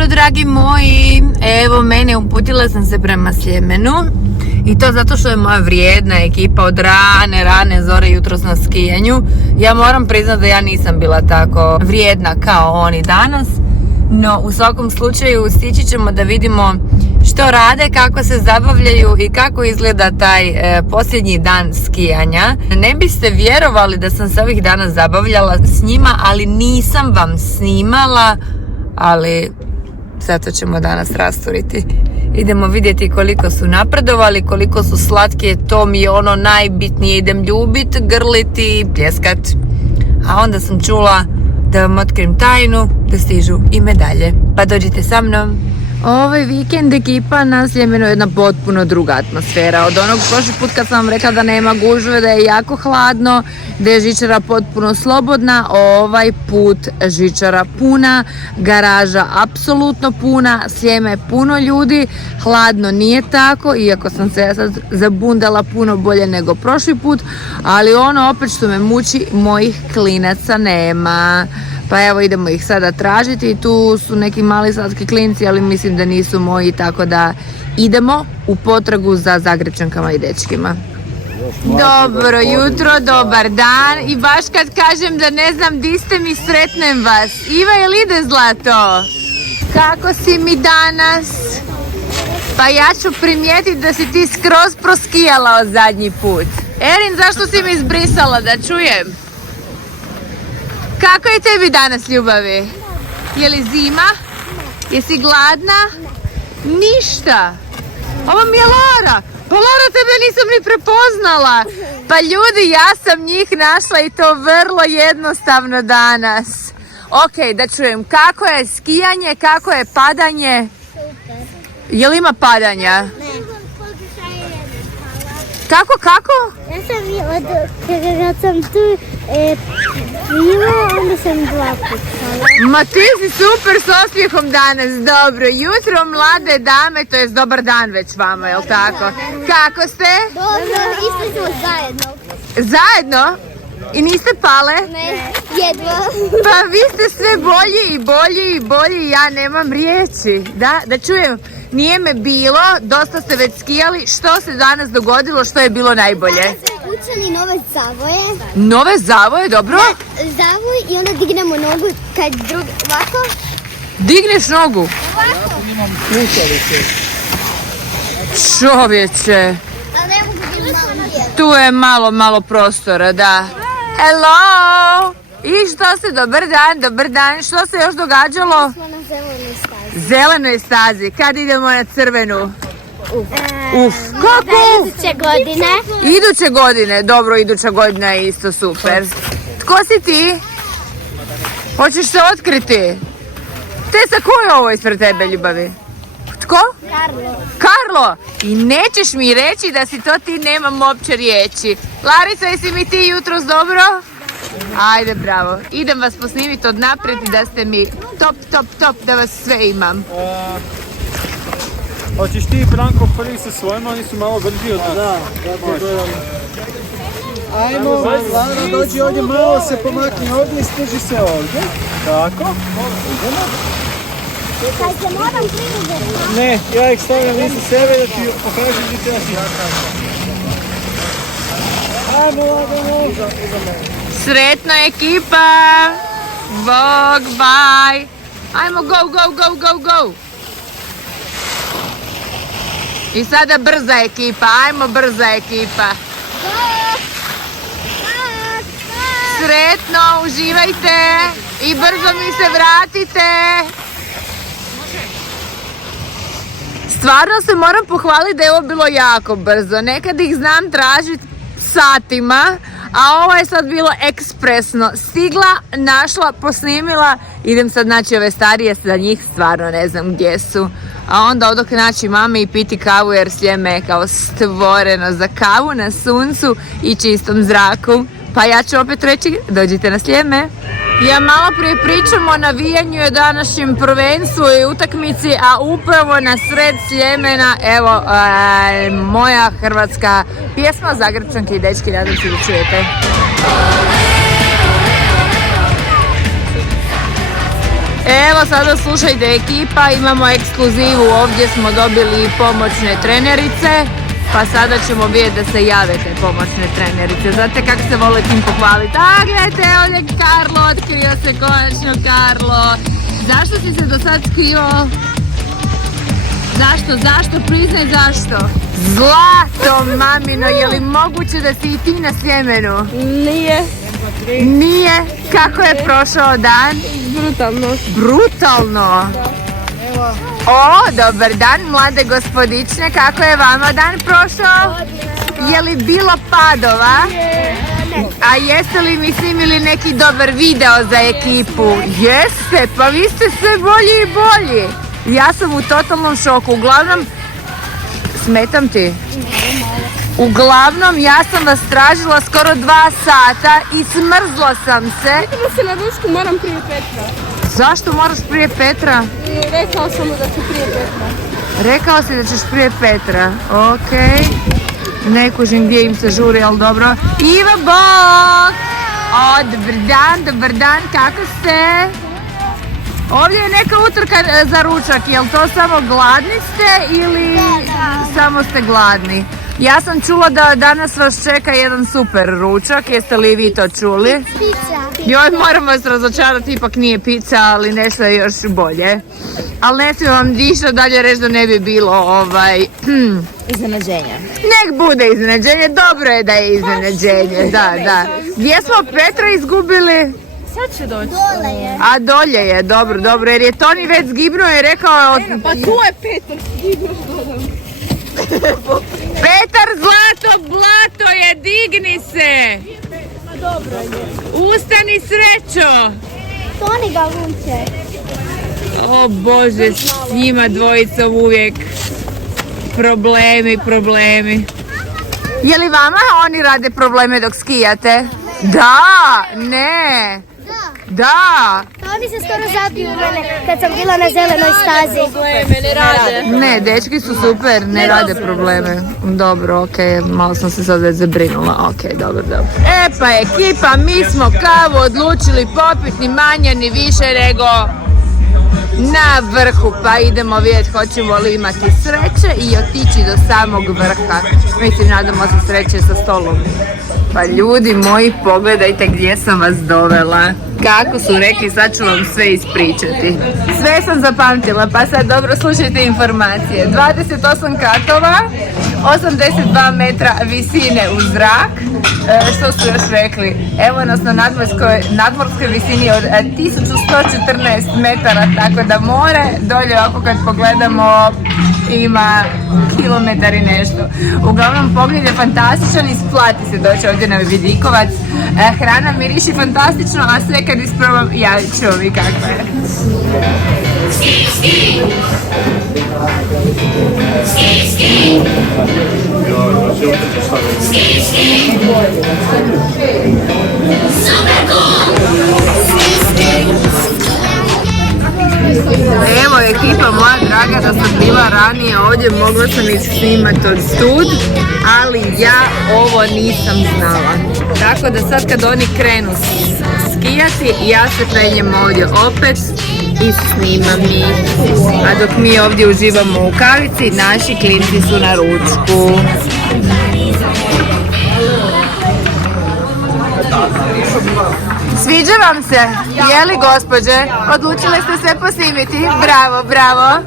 jutro, dragi moji. Evo mene, uputila sam se prema Sljemenu. I to zato što je moja vrijedna ekipa od rane zore jutros na skijanju. Ja moram priznati da ja nisam bila tako vrijedna kao oni danas. No, u svakom slučaju stići ćemo da vidimo što rade, kako se zabavljaju i kako izgleda taj posljednji dan skijanja. Ne biste vjerovali da sam se ovih dana zabavljala s njima, ali nisam vam snimala, ali zato ćemo danas rasturiti. Idemo vidjeti koliko su napredovali, koliko su slatke, to mi je ono najbitnije. Idem ljubit, grliti, pljeskat. A onda sam čula, da vam otkrijem tajnu, da stižu i medalje. Pa dođite sa mnom. Ovaj vikend ekipa na Sljemenu je jedna potpuno druga atmosfera. Od onog prošli put kad sam vam rekla da nema gužve, da je jako hladno, da je žičara potpuno slobodna, ovaj put žičara puna, garaža apsolutno puna, Sljeme puno ljudi, hladno nije tako, iako sam se sad zabundala puno bolje nego prošli put, ali ono opet što me muči, mojih klinaca nema. Pa evo idemo ih sada tražiti, tu su neki mali slatki klinci, ali mislim da nisu moji, tako da idemo u potragu za Zagrepčankama i dečkima. Dobro jutro, dobar dan i baš kad kažem da ne znam di ste mi, sretnem vas. Iva, jel ide zlato? Kako si mi danas? Pa ja ću primijetiti da si ti skroz proskijala od zadnji put. Erin, zašto si mi izbrisala, da čujem? Kako je tebi danas, ljubavi? Je li zima? Jesi gladna? Ništa. Ovo mi je Lara. Pa Lara, tebe nisam ni prepoznala. Pa ljudi, ja sam njih našla i to vrlo jednostavno danas. Ok, da čujem, kako je skijanje, kako je padanje? Super. Je li ima padanja? Ne. Kako? Ja sam kad sam tu bila, onda sam 2 puta. Ma ti si super s osmijehom danas, dobro jutro mlade dame, to je dobar dan već vama, jel tako? Kako ste? Dobro, isto smo zajedno. Zajedno? I niste pale? Ne, jedva. Pa vi ste sve bolji i ja nemam riječi. Da čujem, nije me bilo, dosta ste već skijali, što se danas dogodilo, što je bilo najbolje? Učili nove zavoje. Nove zavoje, dobro? Zavoj i onda dignemo nogu kad drugi, ovako. Digneš nogu? Ovako. Čovječe, Ali ne mogu biti malo nije. tu je malo prostora, da. Hello! I što se, dobar dan, što se još događalo? Smo na zelenoj stazi. Zelenoj stazi, kad idemo na crvenu? Uf, kako? Iduće godine, dobro, iduća godina je isto super. Tko si ti? Hoćeš se otkriti? Tesa, ko je ovo ispred tebe, ljubavi? Tko? Karlo! I nećeš mi reći da si to ti, nemam uopće riječi. Larica, jesi mi ti jutros dobro? Ajde, bravo. Idem vas posnimiti od naprijed da ste mi top, da vas sve imam. Hoćeš ti, Branko, prvi sa svojima, oni su malo brži od nas. Da, Ajmo, Lara, dođi ovdje, malo se pomakni ovdje i stiži se ovdje. Tako. Kad se moram prinuđati. Ne, ja ih stavljam iza sebe da ti pokažem gdje treba ti. Ajmo, lagano. Sretno ekipa! Bog, bye! Ajmo, go! I sada brza ekipa, Sretno, uživajte i brzo mi se vratite. Stvarno se moram pohvaliti da je ovo bilo jako brzo. Nekad ih znam tražiti satima, a ovo je sad bilo ekspresno. Stigla, našla, posnimila, idem sad naći ove starije, za njih stvarno ne znam gdje su. A onda odok naći mame i piti kavu jer Sljeme je kao stvoreno za kavu na suncu i čistom zraku. Pa ja ću opet reći, dođite na Sljeme. Ja malo prije pričam o navijanju i današnjem prvenstvu i utakmici, a upravo na sred Sljemena, evo, moja hrvatska pjesma Zagrepčanke i dečki, nadam se da čujete. Evo sada slušajte ekipa, imamo ekskluzivu, ovdje smo dobili pomoćne trenerice, pa sada ćemo vidjeti da se jave te pomoćne trenerice. Znate kako se vole tim pohvaliti? A gledajte, ovdje je Karlo, otkrio se konačno Karlo. Zašto si se do sad skrivao? Zašto? Priznaj zašto. Zlato, mamino, je li moguće da si i ti na Sljemenu? Nije. Kako je prošao dan? Brutalno. O, dobar dan, mlade gospodične. Kako je vama dan prošao? Je li bilo padova? A jeste li mi snimili neki dobar video za ekipu? Jeste, pa vi ste sve bolji i bolji. Ja sam u totalnom šoku. Uglavnom, smetam ti? Uglavnom, ja sam vas tražila skoro 2 sata i smrzla sam se. Idemo se na ručku, moram prije Petra. Zašto moraš prije Petra? Rekao sam mu da ću prije Petra. Rekao si da ćeš prije Petra, okej. Ne kužim gdje im se žuri, ali dobro. Iva, bok! O, dobar dan, kako ste? Ovdje je neka utrka za ručak, jel to samo gladni ste ili samo ste gladni? Ja sam čula da danas vas čeka jedan super ručak, jeste li vi to čuli? Pizza. Joj, moramo vas razočarati, ipak nije pizza, ali nešto je još bolje. Ali ne smijem vam ništa dalje reći da ne bi bilo Iznenađenje. Nek bude iznenađenje, dobro je da je iznenađenje, da. Gdje smo Petra izgubili? Sad će doći. Dole je. A dolje je, dobro, jer je Toni već zgibnuo i rekao... Pa tu je Petar. Petar, zlato, blato je, digni se! Ustani, srećo! Toni ga vuče. O Bože, s njima dvojicom uvijek problemi. Je li vama oni rade probleme dok skijate? Da, ne. Da. Oni se skoro zabiju mene kad sam bila na zelenoj stazi. Ne rade. Ne, dečki su super, ne rade probleme. Dobro, okej, malo sam se sad već zabrinula. Okej, dobro. E pa ekipa, mi smo kavu odlučili popiti ni manje ni više nego na vrhu, pa idemo vidjeti hoćemo li imati sreće i otići do samog vrha. Mislim, nadamo se sreće sa stolom. Pa ljudi moji, pogledajte gdje sam vas dovela. Kako su rekli, sad ću vam sve ispričati. Sve sam zapamtila, pa sad dobro slušajte informacije. 28 katova, 82 metra visine u zrak. Što su još rekli? Evo nas na nadmorskoj visini od 1114 metara, tako da more dolje ovako kad pogledamo ima kilometar i nešto. Uglavnom pogled je fantastičan, isplati se doći ovdje na Vidikovac. Hrana miriši fantastično, a sve kad isprobam javit ću vi kakva je. Evo ekipa moja draga, da sam bila ranije ovdje, mogla sam ići snimati od stud, ali ja ovo nisam znala. Tako da sad kad oni krenu skijati, ja se penjem ovdje opet i snimam ih. A dok mi ovdje uživamo u kavici, naši klinci su na ručku. Sviđa vam se? Je li gospođe? Odlučile ste sve posnimiti? Bravo.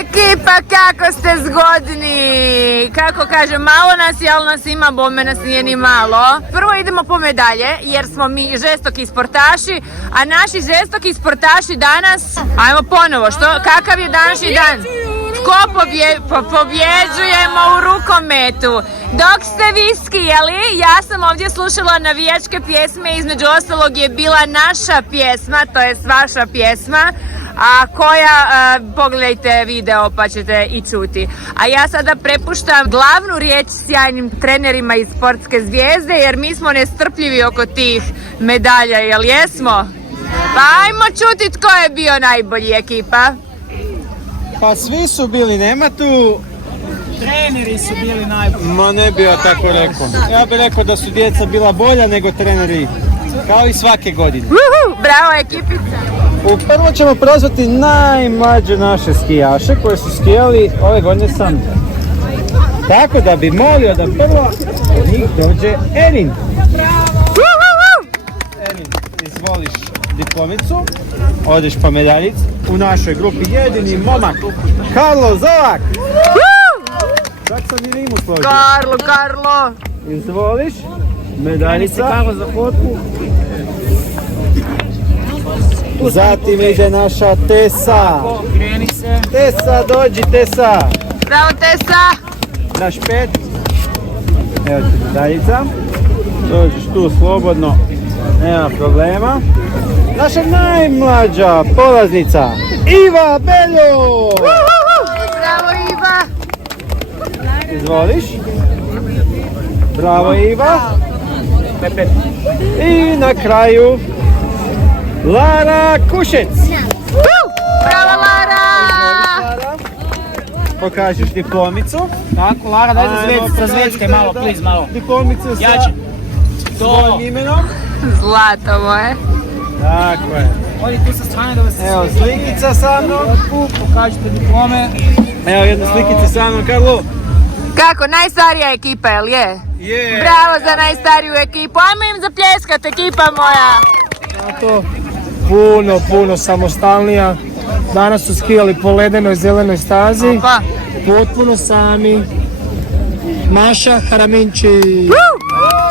Ekipa, kako ste zgodni! Kako kaže, malo nas je, ali nas ima, bome nas nije ni malo. Prvo idemo po medalje, jer smo mi žestoki sportaši, a naši žestoki sportaši danas... Ajmo ponovo, kakav je današnji dan? Tko pobjeđujemo u rukometu? Dok ste vi skijali, ja sam ovdje slušala navijačke pjesme, između ostalog je bila naša pjesma, to je vaša pjesma, a koja, pogledajte video pa ćete i čuti. A ja sada prepuštam glavnu riječ sjajnim trenerima iz Sportske zvijezde, jer mi smo nestrpljivi oko tih medalja, jel jesmo? Pa ajmo čuti tko je bio najbolji, ekipa. Pa svi su bili, nema tu... Treneri su bili najbolji. Ma ne bi ja tako rekao. Ja bih rekao da su djeca bila bolja nego treneri. Kao i svake godine. Bravo ekipica. Prvo ćemo prozvati najmlađe naše skijaše koji su skijali ove godine sa mnom. Tako da bi molio da prvo od njih dođe Erin. Erin, izvoliš diplomicu, odeš po medaljicu. U našoj grupi jedini momak, Karlo Zovak. Čak sam i rimu složio. Karlo! Izvoliš, medaljica. Za fotku. Zatim ide naša Tesa. Tesa, dođi Tesa. Bravo, Tesa! Naš pet. Evo ti medaljica. Dođeš tu slobodno, nema problema. Naša najmlađa polaznica, Iva Beljo. Bravo, Iva! Izvoliš. Bravo, Iva. I na kraju Lara Kušec. Bravo, Lara! Pokažeš diplomicu. Tako, Lara, daj razveckaj malo, please, malo. Diplomicu sa Jače. svojim imenom. Zlato moje. Tako je. Odi tu sa strane da vas Evo slikica sa mnom. pokažete diplome. Evo jedna slikica sa mnom, Karlo. Kako, najstarija ekipa, jel je? Je. Bravo za najstariju ekipu, ajmo im zapljeskat, ekipa moja! To puno samostalnija. Danas su skijali po ledenoj zelenoj stazi. Pa, Potpuno sami. Maša Haraminči.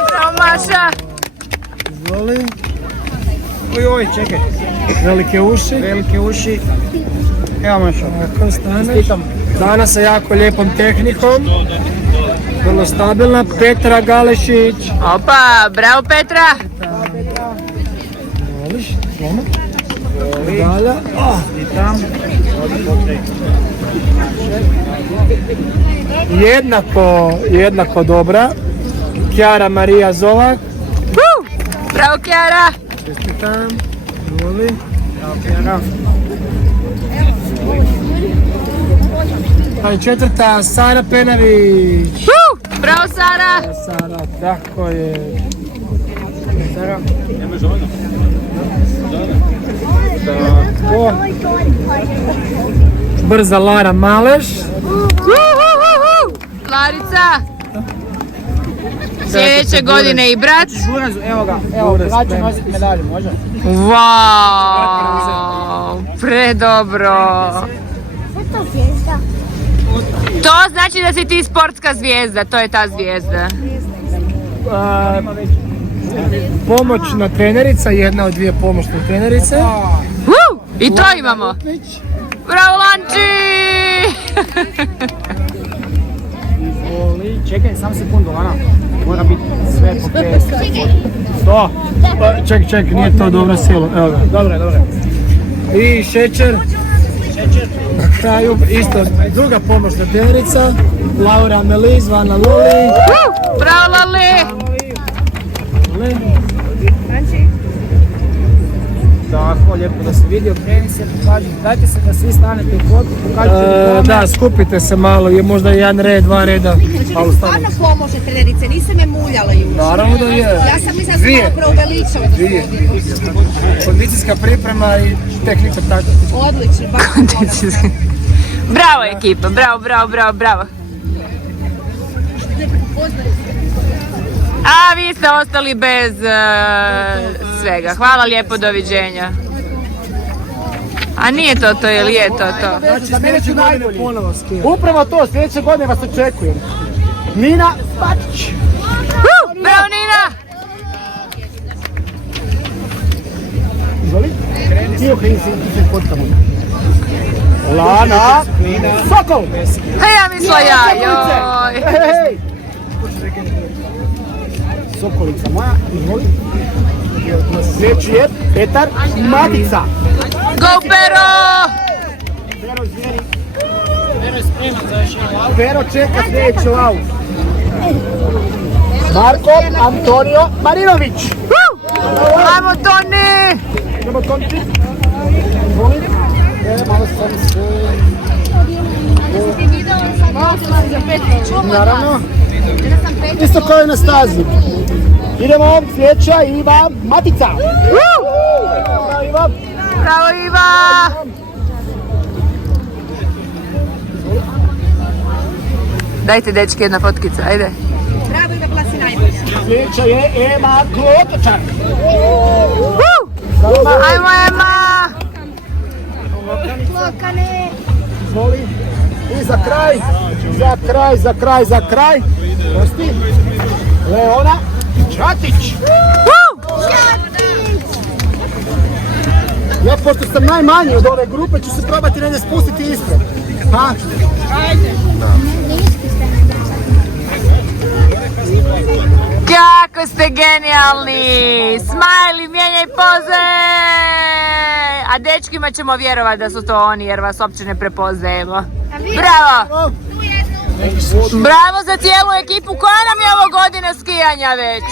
bravo Maša! Izvoli. Oj, čekaj. Velike uši. Velike uši. Evo Maša. Tako staneš. Danas sa jako lijepom tehnikom. Vrlo stabilna. Petra Galešić. Opa, bravo Petra! Voliš? Sloma. Dalje. Jednako dobra. Kjara Marija Zolak. Bravo Kjara! Čestitam. Voli. Pa četvrta, Sara Penavić. Bravo Sara! Sara, tako je. Sara. Tako. Brza Lara Maleš. Larica! Sljedeće godine i brat. Burazu, evo ga, evo, brat će nositi medalju, može? Wow, predobro. To zvijezda. To znači da si ti sportska zvijezda, to je ta zvijezda. Pomoćna trenerica, jedna od dvije pomoćne trenerice. I to imamo. Bravo Lanči! Čekaj, samo sekundu, Ana. Mora biti sve po pjestu. To. Ček, nije to dobro sjelo. Evo ga. Dobre. I šećer. Na kraju isto druga pomoćna trenerica. Laura Meli, zvana Luli. Bravo Lali! Tako, lijepo da se vidi, okreni se, pokaži. Dajte se da svi stanete u fotu, pokažite diplome. Da, skupite se malo, je možda jedan red, dva reda. Malo Stvarno pomože trenerice, nisam je muljala jučer. Naravno da je. Ja sam mislila da sam malo preuveličala. Kondicijska priprema i tehnika taktika. Odlično, baš sam hvala. Bravo ekipa, bravo. A vi ste ostali bez svega. Hvala lijepo, doviđenja. A nije to, je li je to? Znači, sljedeće godine ponovo skijati. Upravo to, sljedeće godine vas očekujem. Nina Spačić. Bravo Nina! Izvoli. Ti okreni se fotkamo. Lana. Sokol. Hej, ja mislila ja, joj. Hej. Sokolica moja, izvoli. Sljedeći je Petar Matica. Go Pero! Pero zvijeri. Pero je spreman za još jedan laut. Pero čeka sljedeći laut. Marko Antonio Marinović. Ajmo Toni! Idemo Toni. Izvoli. Malo sam se... Naravno. Isto kao i na stazi. Idemo, sljedeća Iva Matica. Iva. Bravo Iva! Dajte dečki jedna fotkica, ajde. Bravo Iva, bila si najbolja. Sljedeća je Ema Klotočak. Ajmo Ema! Lokane. Izvoli. I za kraj. Pusti. Leona Čatić. Ja, pošto sam najmanji od ove grupe, ću se probati negdje spustiti ispred. Ha? Kako ste genijalni! Smajli, mijenjaj poze! A dečkima ćemo vjerovati da su to oni jer vas uopće ne prepoznajemo. Bravo! Bravo za cijelu ekipu. Koja nam je ovo godina skijanja već?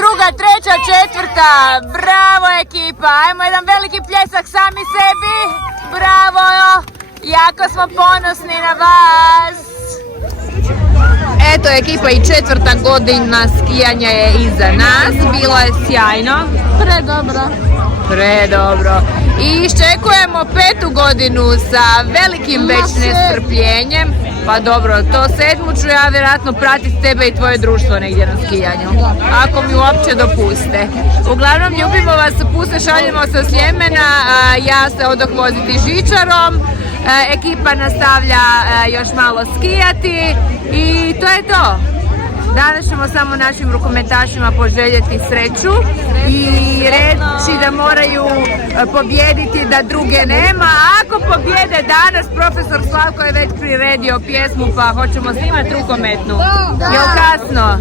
Druga, treća, četvrta. Bravo ekipa. Ajmo jedan veliki pljesak sami sebi. Bravo. Jako smo ponosni na vas. Eto ekipa, i četvrta godina skijanja je iza nas. Bilo je sjajno. Predobro. I iščekujemo 5. godinu sa velikim već nestrpljenjem. Pa dobro, to 7. ću ja vjerojatno pratiti tebe i tvoje društvo negdje na skijanju. Ako mi uopće dopuste. Uglavnom ljubimo vas, puste šaljemo se od Sljemena. Ja se odoh voziti žičarom. Ekipa nastavlja još malo skijati. I to je to. Danas ćemo samo našim rukometašima poželjeti sreću i reći da moraju pobijediti, da druge nema. A ako pobjede danas, profesor Slavko je već priredio pjesmu, pa hoćemo snimati rukometnu. Jel kasno?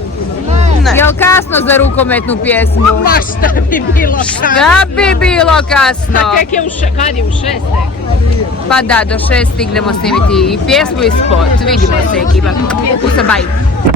Jel kasno za rukometnu pjesmu? Ma šta bi bilo Šta bi bilo kasno? Tek je kad je u 6. Pa da, do 6 stignemo snimiti i pjesmu i spot. Vidimo se ekipa. Bye.